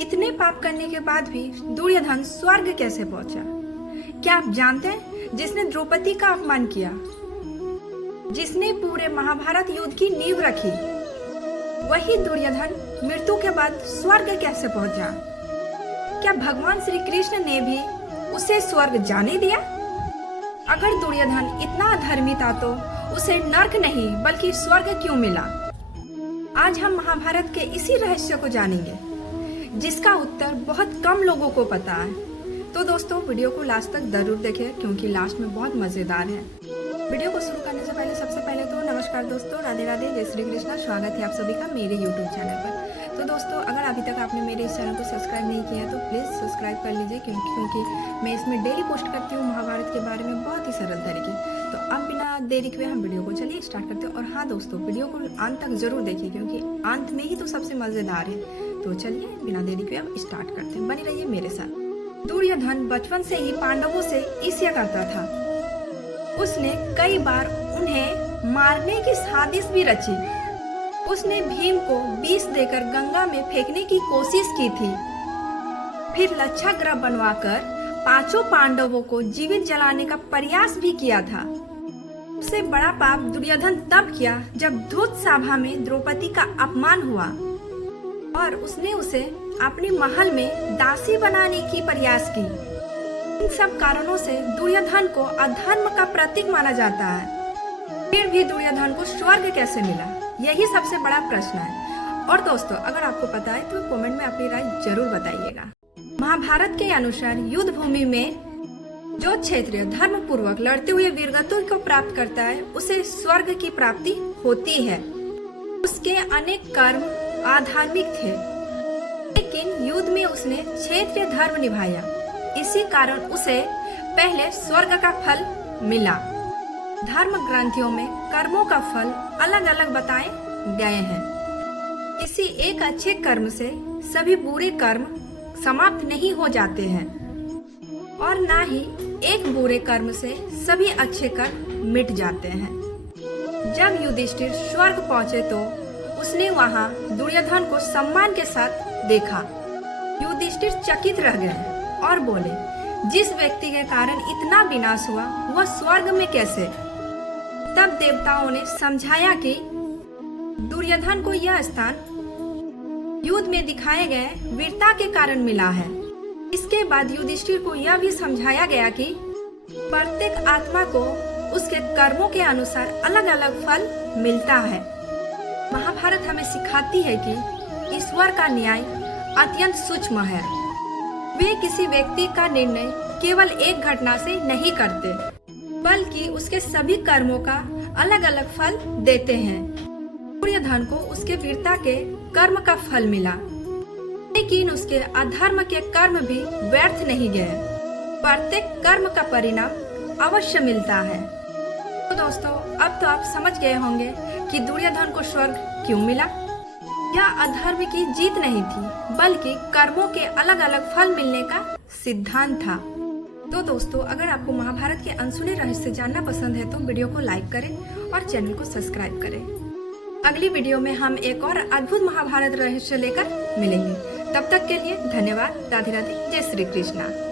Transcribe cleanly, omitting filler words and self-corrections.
इतने पाप करने के बाद भी दुर्योधन स्वर्ग कैसे पहुंचा? क्या आप जानते हैं, जिसने द्रौपदी का अपमान किया, जिसने पूरे महाभारत युद्ध की नींव रखी, वही दुर्योधन मृत्यु के बाद स्वर्ग कैसे पहुंचा? क्या भगवान श्री कृष्ण ने भी उसे स्वर्ग जाने दिया? अगर दुर्योधन इतना अधर्मी था तो उसे नर्क नहीं बल्कि स्वर्ग क्यों मिला? आज हम महाभारत के इसी रहस्य को जानेंगे, जिसका उत्तर बहुत कम लोगों को पता है। तो दोस्तों, वीडियो को लास्ट तक जरूर देखें क्योंकि लास्ट में बहुत मजेदार है। वीडियो को शुरू करने से पहले सबसे पहले तो नमस्कार दोस्तों, राधे राधे, जय श्री कृष्णा। स्वागत है आप सभी का मेरे यूट्यूब चैनल पर। तो दोस्तों, अगर अभी तक आपने मेरे इस चैनल को सब्सक्राइब नहीं किया है तो प्लीज़ सब्सक्राइब कर लीजिए क्योंकि मैं इसमें डेली पोस्ट करती हूँ महाभारत के बारे में बहुत ही सरल तरीके। तो अब बिना देरी के हम वीडियो को चलिए स्टार्ट करते हैं। और हाँ दोस्तों, वीडियो को अंत तक जरूर देखिए क्योंकि अंत में ही तो सबसे मजेदार है। तो चलिए बिना देरी के अब स्टार्ट करते हैं, बने रहिए मेरे साथ। दुर्योधन बचपन से ही पांडवों से ईर्ष्या करता था। उसने कई बार उन्हें मारने की साजिश भी रची। उसने भीम को विष देकर गंगा में फेंकने की कोशिश की थी, फिर लच्छाग्रह बनवाकर पांचों पांडवों को जीवित जलाने का प्रयास भी किया था। सबसे बड़ा पाप दुर्योधन तब किया जब धूत सभा में द्रौपदी का अपमान हुआ और उसने उसे अपने महल में दासी बनाने की प्रयास की। इन सब कारणों से दुर्योधन को अधर्म का प्रतीक माना जाता है। फिर भी दुर्योधन को स्वर्ग कैसे मिला, यही सबसे बड़ा प्रश्न है। और दोस्तों, अगर आपको पता है तो कमेंट में अपनी राय जरूर बताइएगा। महाभारत के अनुसार युद्ध भूमि में जो क्षत्रिय धर्म पूर्वक लड़ते हुए वीरगति को प्राप्त करता है उसे स्वर्ग की प्राप्ति होती है। उसके अनेक कर्म अधार्मिक थे, लेकिन युद्ध में उसने क्षत्रिय धर्म निभाया। इसी कारण उसे पहले स्वर्ग का फल मिला। धर्म ग्रंथियों में कर्मों का फल अलग अलग बताए गए हैं। किसी एक अच्छे कर्म से सभी बुरे कर्म समाप्त नहीं हो जाते हैं और ना ही एक बुरे कर्म से सभी अच्छे कर्म मिट जाते हैं। जब युधिष्ठिर स्वर्ग पहुंचे तो उसने वहां दुर्योधन को सम्मान के साथ देखा। युधिष्ठिर चकित रह गए और बोले, जिस व्यक्ति के कारण इतना विनाश हुआ वह स्वर्ग में कैसे? तब देवताओं ने समझाया कि दुर्योधन को यह स्थान युद्ध में दिखाए गए वीरता के कारण मिला है। इसके बाद युधिष्ठिर को यह भी समझाया गया कि प्रत्येक आत्मा को उसके कर्मों के अनुसार अलग अलग फल मिलता है। महाभारत हमें सिखाती है कि ईश्वर का न्याय अत्यंत सूक्ष्म है। वे किसी व्यक्ति का निर्णय केवल एक घटना से नहीं करते, बल्कि उसके सभी कर्मों का अलग अलग फल देते हैं। दुर्योधन को उसके वीरता के कर्म का फल मिला, लेकिन उसके अधर्म के कर्म भी व्यर्थ नहीं गए। प्रत्येक कर्म का परिणाम अवश्य मिलता है। तो दोस्तों, अब तो आप समझ गए होंगे कि दुर्योधन को स्वर्ग क्यों मिला। यह अधर्म की जीत नहीं थी, बल्कि कर्मों के अलग अलग फल मिलने का सिद्धांत था। तो दोस्तों, अगर आपको महाभारत के अनसुने रहस्य जानना पसंद है तो वीडियो को लाइक करें और चैनल को सब्सक्राइब करें। अगली वीडियो में हम एक और अद्भुत महाभारत रहस्य लेकर मिलेंगे। तब तक के लिए धन्यवाद। राधे राधे, जय श्री कृष्णा।